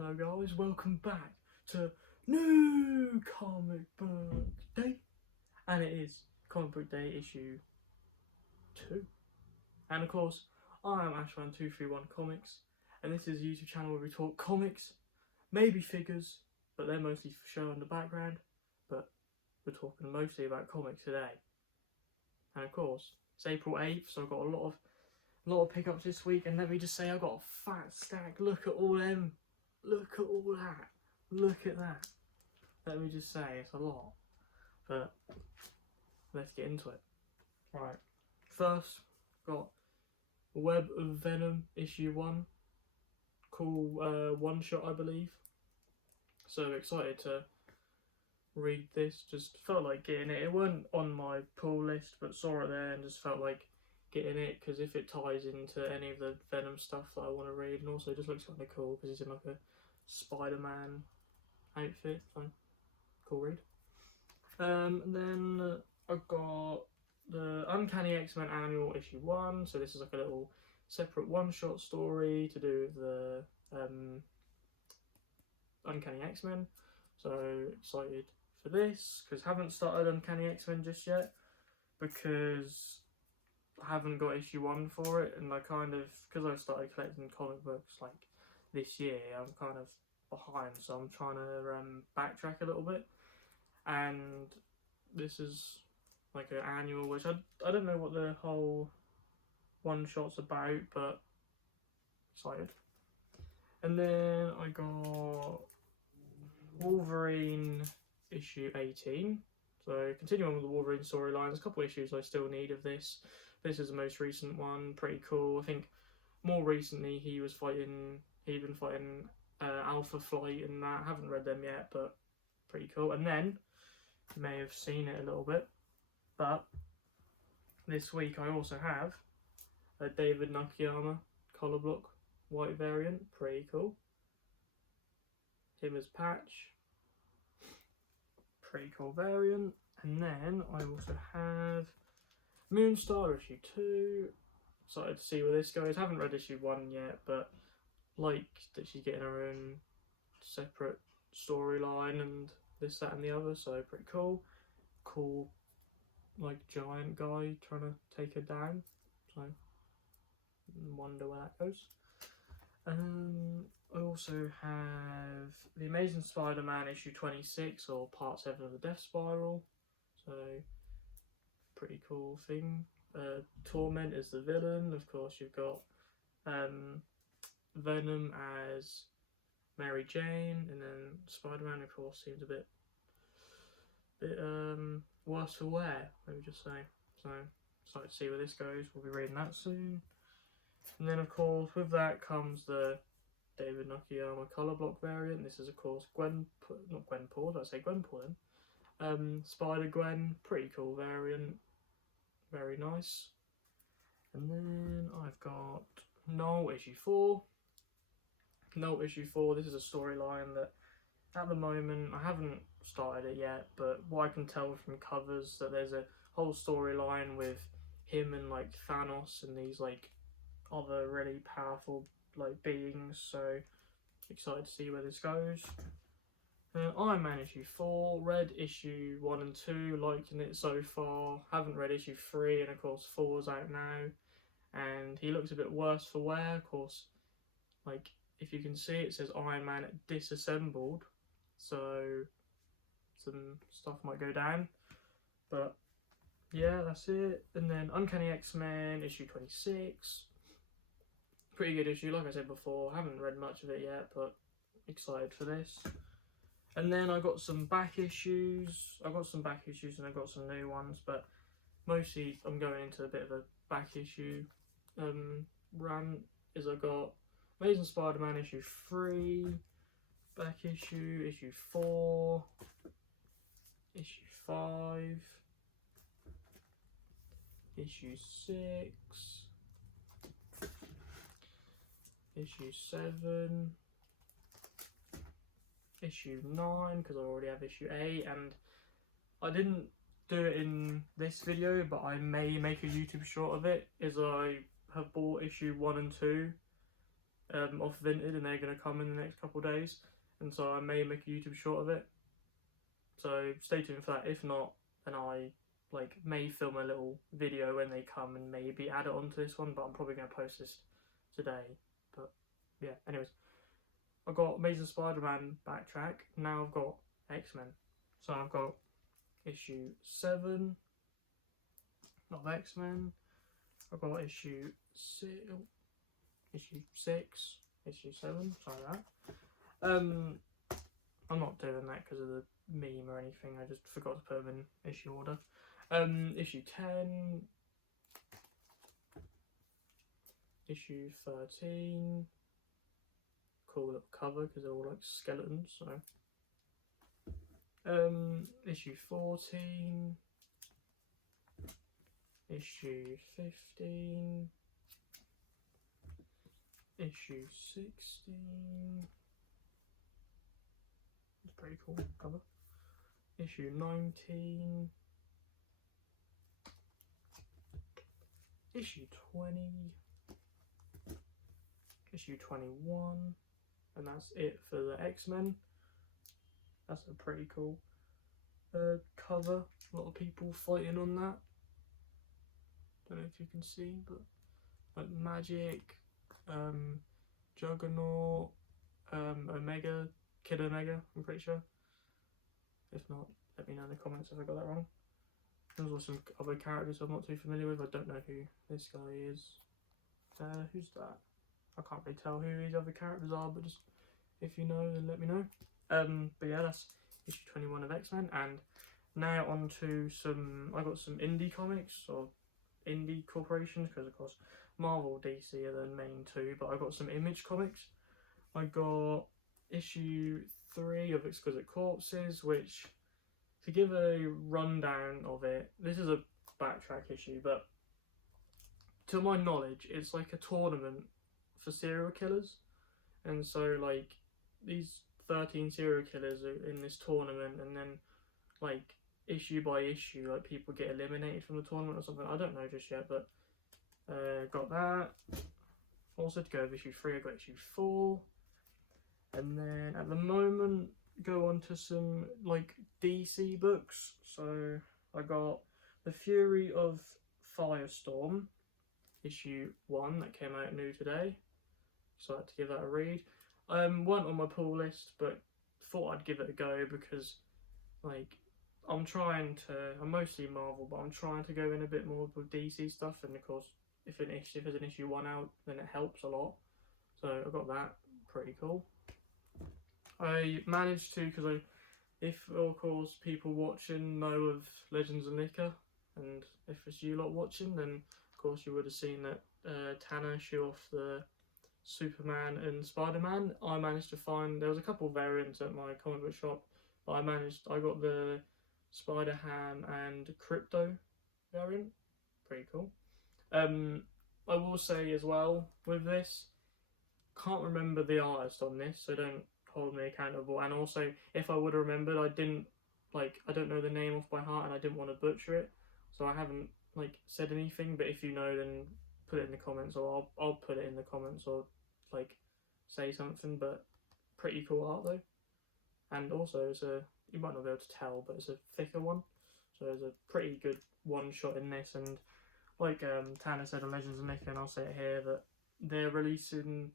Hello guys, welcome back to New Comic Book Day. And it is Comic Book Day issue 2. And of course, I am Ashman231 Comics, and this is a YouTube channel where we talk comics, maybe figures, but they're mostly for show in the background, but we're talking mostly about comics today. And of course, it's April 8th, so I've got a lot of pickups this week, and let me just say I've got a fat stack. Look at all them. Look at all that. Look at that. Let me just say, it's a lot. But let's get into it. Right. First, got Web of Venom issue 1. Cool one shot, I believe. So excited to read this. Just felt like getting it. It weren't on my pull list, but saw it there and just felt like getting it, because if it ties into any of the Venom stuff that I want to read, and also just looks kind of cool because he's in like a Spider-Man outfit, so cool read. Then I got the Uncanny X-Men Annual issue 1, so this is like a little separate one-shot story to do with the Uncanny X-Men, so excited for this, because I haven't started Uncanny X-Men just yet, because I haven't got issue 1 for it, and I kind of, because I started collecting comic books like this year, I'm kind of behind, so I'm trying to backtrack a little bit. And this is like an annual, which I don't know what the whole one shot's about, but excited. And then I got Wolverine issue 18. So continuing with the Wolverine storyline, there's a couple issues I still need of this. This is the most recent one, pretty cool. I think more recently he'd been fighting Alpha Flight and that. I haven't read them yet, but pretty cool. And then, you may have seen it a little bit, but this week I also have a David Nakayama colour block white variant, pretty cool. Him as Patch, pretty cool variant. And then I also have Moonstar issue 2. Excited to see where this goes. Haven't read issue 1 yet, but like that she's getting her own separate storyline and this, that and the other, so pretty cool. Cool, like, giant guy trying to take her down, so wonder where that goes. I also have The Amazing Spider-Man issue 26, or part 7 of the Death Spiral, so pretty cool thing. Torment is the villain. Of course, you've got Venom as Mary Jane, and then Spider-Man, of course, seems a bit worse for wear, let me just say. So excited to see where this goes. We'll be reading that soon. And then, of course, with that comes the David Nakayama colour block variant. This is, of course, Gwenpool then. Spider-Gwen, pretty cool variant, very nice. And then I've got Null issue 4. Null issue 4, this is a storyline that at the moment I haven't started it yet, but what I can tell from covers that there's a whole storyline with him and like Thanos and these like other really powerful like beings, so excited to see where this goes. Iron Man issue 4, read issue 1 and 2, liking it so far. Haven't read issue 3, and of course 4's out now, and he looks a bit worse for wear. Of course, like, if you can see, it says Iron Man disassembled, so some stuff might go down, but yeah, that's it. And then Uncanny X-Men issue 26, pretty good issue, like I said before. Haven't read much of it yet, but excited for this. And then I got some back issues. and I got some new ones, but mostly I'm going into a bit of a back issue rant. Is I got Amazing Spider-Man issue 3, back issue 4, issue 5, issue 6, issue 7, issue 9, because I already have issue 8, and I didn't do it in this video, but I may make a YouTube short of it, is I have bought issue 1 and 2 off Vinted, and they're going to come in the next couple of days, and so I may make a YouTube short of it. So stay tuned for that. If not, then I may film a little video when they come and maybe add it onto this one, but I'm probably going to post this today. But yeah, anyways, I've got Amazing Spider-Man backtrack. Now I've got X-Men. So I've got issue 7 of X-Men. I've got issue 6, issue 7. Sorry about that. I'm not doing that because of the meme or anything. I just forgot to put them in issue order. Issue 10, issue 13. Cool little cover because they're all like skeletons. So, issue 14, issue 15, issue 16. It's pretty cool cover. Issue 19, issue 20, issue 21, and that's it for the X-Men. That's a pretty cool cover. A lot of people fighting on that. Don't know if you can see, but like Magic, Juggernaut, Omega, Kid Omega, I'm pretty sure. If not, let me know in the comments if I got that wrong. There's also some other characters I'm not too familiar with. I don't know who this guy is. Who's that? I can't really tell who these other characters are, but just if you know, then let me know. But yeah, that's issue 21 of X-Men, and now on to I got some indie comics, or indie corporations, because of course Marvel, DC are the main two, but I got some Image comics. I got issue 3 of Exquisite Corpses, which, to give a rundown of it, this is a backtrack issue, but to my knowledge, it's like a tournament for serial killers, and so like these 13 serial killers are in this tournament, and then like issue by issue, like people get eliminated from the tournament or something. I don't know just yet, but got that. Also, to go with issue 3, I got issue 4, and then at the moment go on to some like DC books. So I got The Fury of Firestorm, issue 1, that came out new today, so I had to give that a read. Weren't on my pull list, but thought I'd give it a go because like I'm mostly Marvel, but I'm trying to go in a bit more with DC stuff, and of course if there's an issue 1 out, then it helps a lot. So I got that, pretty cool. I managed to, because if of course people watching know of Legends of Nicker, and if it's you lot watching, then of course you would have seen that Tanner show off the Superman and Spider-Man. I managed to find, there was a couple of variants at my comic book shop, but I got the Spider-Ham and Crypto variant. Pretty cool. I will say as well with this, can't remember the artist on this, so don't hold me accountable. And also, if I would have remembered, I don't know the name off by heart, and I didn't want to butcher it, so I haven't said anything. But if you know, then put it in the comments, or I'll put it in the comments, or say something. But pretty cool art though, and also you might not be able to tell, but it's a thicker one, so there's a pretty good one shot in this. And like Tanner said on Legends of Nicker, and I'll say it here, that they're releasing,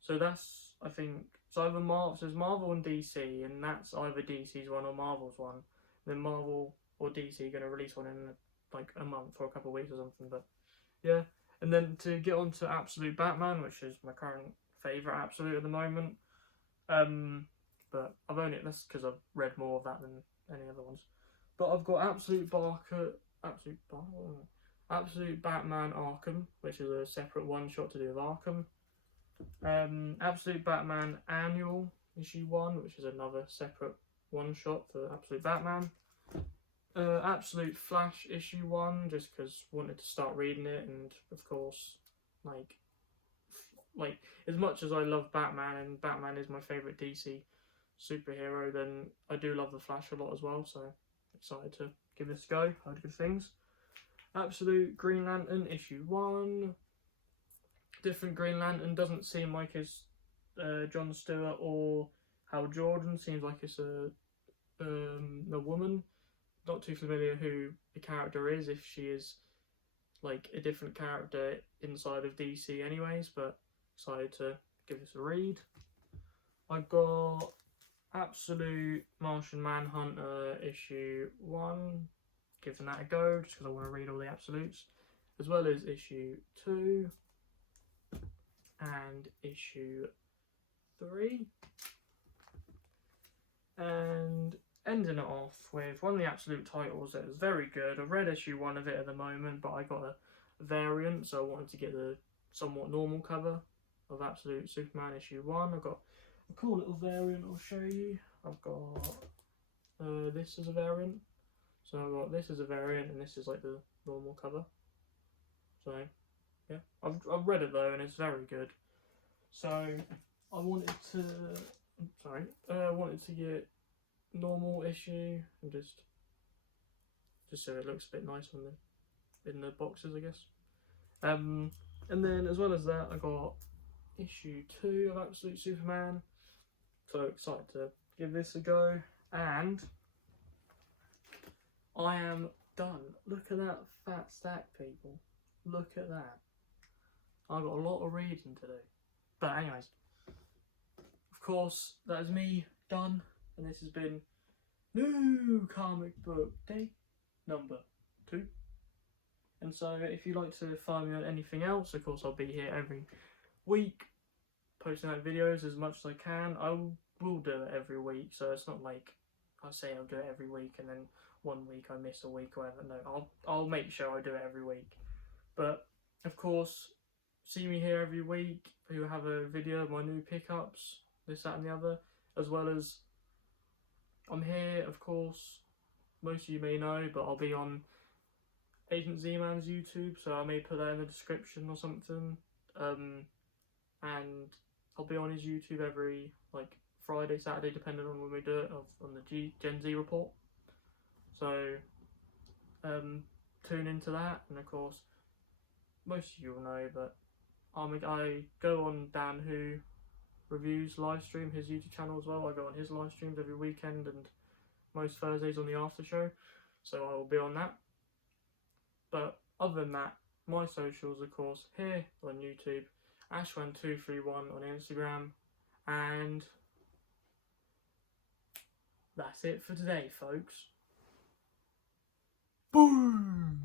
so that's, I think, so either there's Marvel and DC, and that's either DC's one or Marvel's one. Then Marvel or DC are going to release one in a month or a couple of weeks or something. But yeah, and then to get on to Absolute Batman, which is my current favourite Absolute at the moment. But that's because I've read more of that than any other ones. But I've got Absolute Batman Arkham, which is a separate one shot to do with Arkham. Absolute Batman Annual issue 1, which is another separate one shot for Absolute Batman. Absolute Flash issue 1, just because I wanted to start reading it, and of course, as much as I love Batman, and Batman is my favourite DC superhero, then I do love the Flash a lot as well, so excited to give this a go. Heard good things. Absolute Green Lantern issue 1, different Green Lantern. Doesn't seem like it's Jon Stewart or Hal Jordan. Seems like it's a woman. Not too familiar who the character is, if she is like a different character inside of DC anyways, but excited to give this a read. I got Absolute Martian Manhunter issue 1, giving that a go just because I want to read all the absolutes, as well as issue 2 and issue 3, and ending it off with one of the absolute titles that is very good. I've read issue 1 of it at the moment, but I got a variant, so I wanted to get the somewhat normal cover of Absolute Superman issue 1. I've got a cool little variant I'll show you. I've got this as a variant. So I've got this as a variant, and this is like the normal cover. So yeah, I've read it though, and it's very good. So I wanted to, wanted to get normal issue and just so it looks a bit nice on in the boxes, I guess. And then as well as that, I got issue 2 of Absolute Superman. So excited to give this a go, and I am done. Look at that fat stack, people. Look at that. I've got a lot of reading to do. But anyways, of course, that is me done, and this has been New Comic Book Day number 2. And so if you'd like to find me on anything else, of course I'll be here every week posting out videos as much as I can. I will do it every week, so it's not like I say I'll do it every week and then one week I miss a week or whatever. No, I'll make sure I do it every week. But of course, see me here every week. You'll have a video of my new pickups, this, that and the other, as well as I'm here, of course, most of you may know, but I'll be on Agent Z-Man's YouTube, so I may put that in the description or something. And I'll be on his YouTube every like Friday, Saturday, depending on when we do it, on the Gen Z report. So tune into that, and of course, most of you will know, but I go on Dan Who Reviews live stream, his YouTube channel as well. I go on his live streams every weekend and most Thursdays on the after show, so I will be on that. But other than that, my socials, of course, here on YouTube, Ashwan231 on Instagram, and that's it for today, folks. Boom!